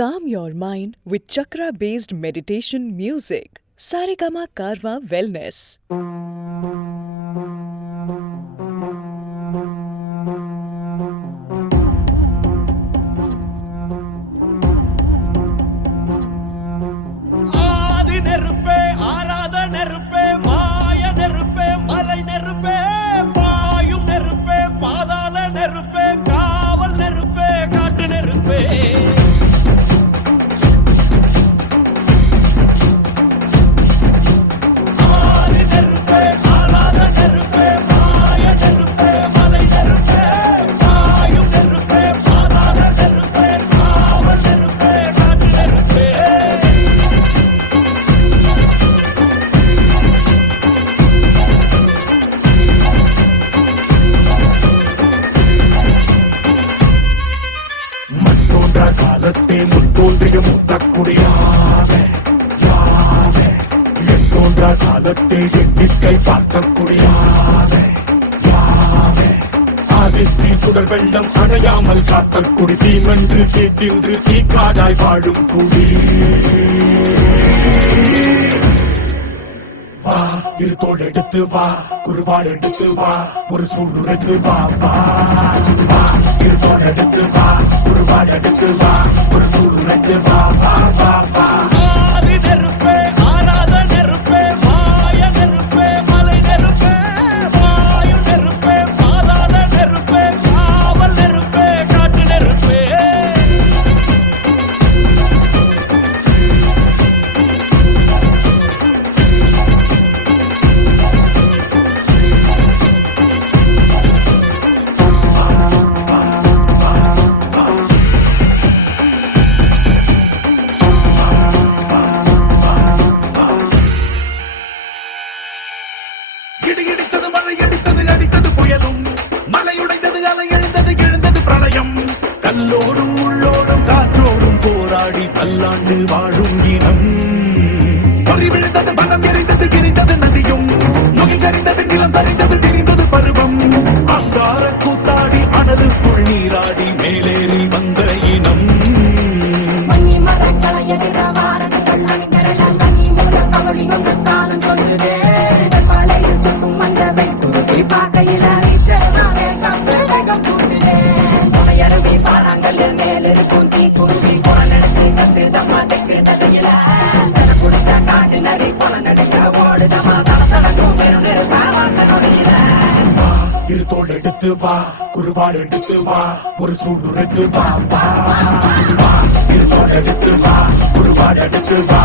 Calm your mind with chakra-based meditation music. Saregama Karwa Wellness. ஆதி நெருப்பே ஆராத நெருப்பே மாய நெருப்பே மலை நெருப்பே பாயும் நெருப்பே பாதாள நெருப்பே காவல் நெருப்பே காட்டு நெருப்பே ஆதி நெருப்பே ஆராத நெருப்பே மாய நெருப்பே மலை நெருப்பே பாயும் நெருப்பே பாதாள நெருப்பே காவல் நெருப்பே காட்டு நெருப்பே மண்ணோன்ற காலத்தே முன்தோன்றிய முத்தக்குடியாக எண்ணோன்ற காலத்தே எண்ணிக்கை பார்க்கக்கூடியாக ஆதித்தி சுடர் வெள்ளம் அடையாமல் காத்தல் குடி தீமென்று கேட்டின்று தீக்காதாய் வாழும் குடி வா இருத்தோடு எடுத்து வா குருவாடு எடுத்து வா ஒரு சூடு எடுத்து வா வா வா இருத்தோடு எடுத்து வா குருவாடு எடுத்து வா ஒரு சூடு எடுத்து வா வா வா வா ஆதி நெருப்பே ஆராத நெருப்பே மாய நெருப்பே மலை நெருப்பே பாயும் நெருப்பே பாதாள நெருப்பே காவல் நெருப்பே காட்டு நெருப்பே இடி இடித்தது மழை அடித்தது அடித்தது புயலும் மலை உடைந்தது அலை எழுந்தது எழுந்தது பிரளயம் கல்லோடும் உள்ளோடும் காற்றோடும் போராடி பல்லாண்டு வாழும் இனம் பொறி விழுந்தது பலம் எரிந்தது கிரிந்தது நதியும் நுகி சரிந்தது நிலம் சரிந்தது தெரிந்தது பருவம் அங்கார கூத்தாடி அனலுக்குள் நீராடி மேலேறி வந்த இனம் மண்ணி மரங்களை எதிர வாரங்கள் அணிந்தரலாம் தண்ணி மூலம் கவலி கொண்டு தானும் சொல்லுதே பழையில் சொக்கும் மண்டவை துருக்கி பார்க்கையில் அரைச்சரமாவே கம்பேகம் தூண்டுதே சுமையருவி பாறாங்கல்லில் மேலிருக்கும் தீ குருவி குரலெடுத்து கத்து தம்மா தெற்கு தடையில குடித்த காட்டு நரி குளநடைக்க ஓடுதமா சலசலக்கும் பெருநெரு சாவாக்க நொடியில இருத்தோடு எடுத்து வா குருவாடு எடுத்து வா ஒரு சூடு எடுத்து வா வா வா இருத்தோடு எடுத்து வா குருவாடு எடுத்து வா